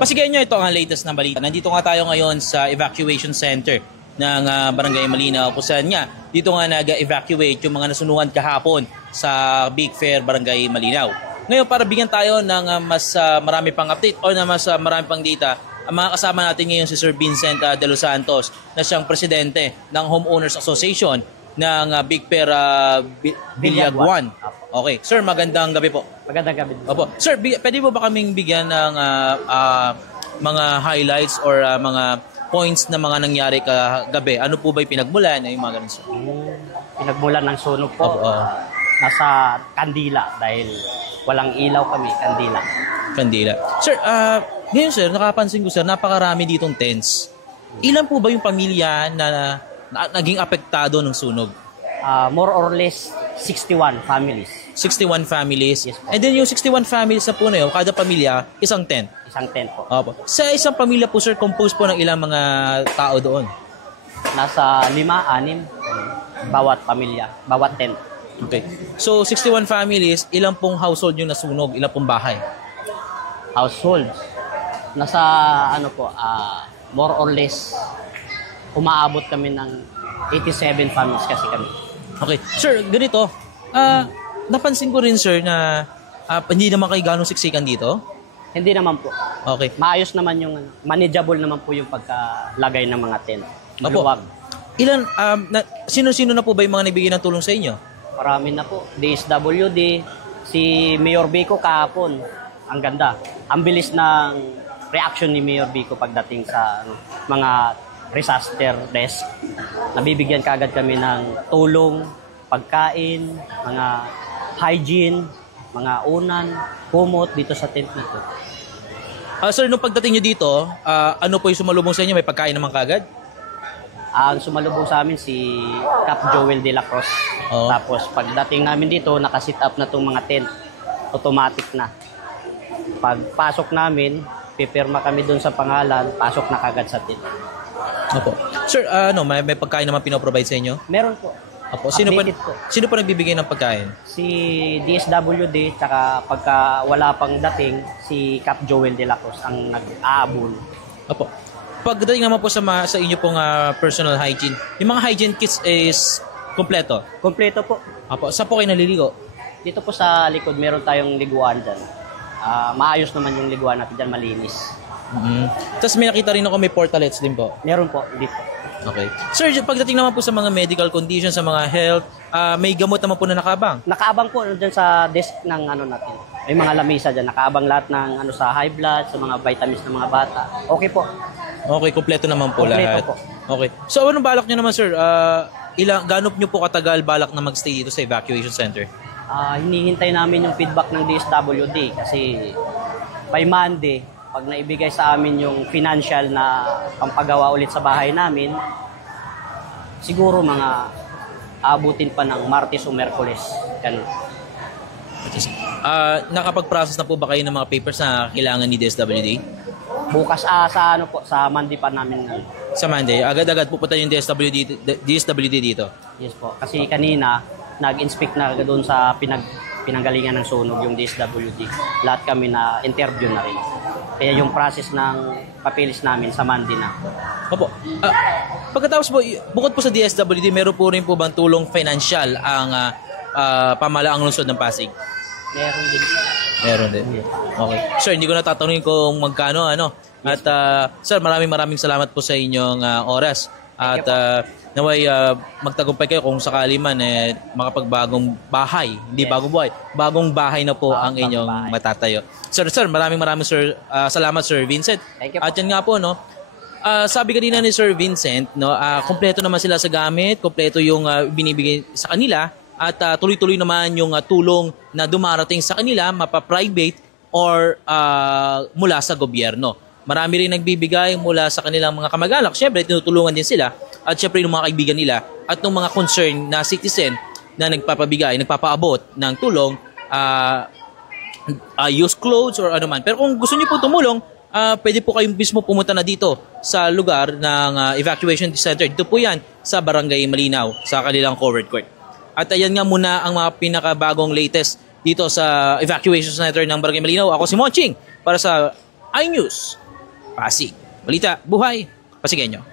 Pasigyan nyo, ito ang latest na balita. Nandito nga tayo ngayon sa evacuation center ng Barangay Malinaw. Kung saan nga, dito nga nag-evacuate yung mga nasunugan kahapon sa Big Fair Barangay Malinaw. Ngayon, para bigyan tayo ng mas marami pang update o na mas marami pang data, ang mga kasama natin ngayon si Sir Vincent De Los Santos na siyang presidente ng Homeowners Association ng Big Fair Bilyagwan. Okay. Sir, magandang gabi po. Magandang gabi. Opo. Sir, pwede po ba kaming bigyan ng mga highlights or mga points na mga nangyari kagabi? Ano po ba yung pinagmulan? Yung mga ganun, sir? Pinagmulan ng sunog po. Opo. Nasa Kandila dahil walang ilaw kami, Kandila. Kandila. Sir, ngayon sir, nakapansin ko sir, napakarami ditong tents. Ilan po ba yung pamilya na naging apektado ng sunog? More or less 61 families. 61 families. Yes, po. And then yung 61 families na po na yun, kada pamilya, isang tent. Isang tent po. Opo. Sa isang pamilya po sir, composed po ng ilang mga tao doon? Nasa 5-6 bawat pamilya, bawat tent. Okay. So 61 families, ilang pong household yung nasunog? Ilang pong bahay? Households. Nasa more or less umaabot kami ng 87 families kasi kami. Okay. Sir, ganito. Napansin ko rin sir na hindi naman kayo ganong siksikan dito? Hindi naman po. Okay. Maayos naman yung manageable naman po yung pagkalagay ng mga tent. Opo. Maluwag. Ilan, sino-sino na po ba yung mga nagbigay ng tulong sa inyo? Marami na po. DSWD, si Mayor Vico kahapon. Ang ganda. Ang bilis ng reaction ni Mayor Vico pagdating sa mga disaster desk. Nabibigyan kaagad kami ng tulong, pagkain, mga hygiene, mga unan, kumot dito sa tent na to. Sir, nung pagdating nyo dito, ano po yung sumalubong sa inyo? May pagkain naman kaagad? Ang sumalubong sa amin si Cap Joel de la Cruz. Oo. Tapos pagdating namin dito, nakasit up na itong mga tent. Automatic na. Pagpasok namin, pipirma kami doon sa pangalan, pasok na kagad sa tent. Opo. Sir, may pagkain naman pinoprovide sa inyo? Meron po. Opo. Updated po. Sino po nagbibigay ng pagkain? Si DSWD, tsaka pagka wala pang dating, si Cap Joel de la Cruz ang nag-aabol. Opo. Pagdating naman po sa inyo pong personal hygiene, yung mga hygiene kits is kompleto? Kompleto po. Opo. Saan po kayo naliligo? Dito po sa likod, meron tayong liguan dyan. Maayos naman yung liguan natin dyan, malinis. Tapos may nakita rin ako may portalets din po. Meron po, dito. Okay. Sir, pagdating naman po sa mga medical conditions, sa mga health, may gamot naman po na nakabang? Nakaabang po dyan sa desk ng natin. May mga lamesa dyan. Nakaabang lahat ng sa high blood, sa mga vitamins ng mga bata. Okay po. Okay, kompleto naman po Kompleto lahat. po. Okay. So, anong balak nyo naman, sir? Gaano nyo po katagal balak na magstay dito sa evacuation center? Hinihintay namin yung feedback ng DSWD kasi by Monday, pag naibigay sa amin yung financial na pampagawa ulit sa bahay namin, siguro mga abutin pa ng Martes o Merkules. Ganun. Nakapag-process na po ba kayo ng mga papers na kailangan ni DSWD? Bukas sa Monday pa namin. Sa Monday, agad-agad pupunta yung DSWD dito? Yes po. Kasi kanina, nag-inspect na doon sa pinanggalingan ng sunog yung DSWD. Lahat kami na interview na rin. Kaya yung process ng papeles namin sa Monday na. Opo. Pagkatapos po, bukod po sa DSWD, meron po rin po bang tulong financial ang pamalaang lungsod ng Pasig? Meron din. Meron din. Okay. Sir, hindi ko na tatanungin kung magkano, At sir, maraming salamat po sa inyong oras. At naway magtagumpay kayo kung sakali man makapagbagong bahay, hindi bagong buhay. Bagong bahay na po ang inyong matatayo. Sir, maraming salamat Sir Vincent. At yan nga po, sabi kanina ni Sir Vincent, kompleto naman sila sa gamit, kompleto yung binibigay sa kanila. At tuloy-tuloy naman yung tulong na dumarating sa kanila, mapa-private or mula sa gobyerno. Marami rin nagbibigay mula sa kanilang mga kamag-anak. Siyempre, tinutulungan din sila. At siyempre, yung mga kaibigan nila at ng mga concerned na citizen na nagpapaabot ng tulong, use clothes or ano man. Pero kung gusto niyo po tumulong, pwede po kayong mismo pumunta na dito sa lugar ng evacuation center. Dito po yan sa Barangay Malinaw, sa kanilang covered court. At ayan nga muna ang mga pinakabagong latest dito sa evacuation center ng Barangay Malinaw. Ako si Monching para sa iNews. Pasig. Balita, buhay, Pasigueño.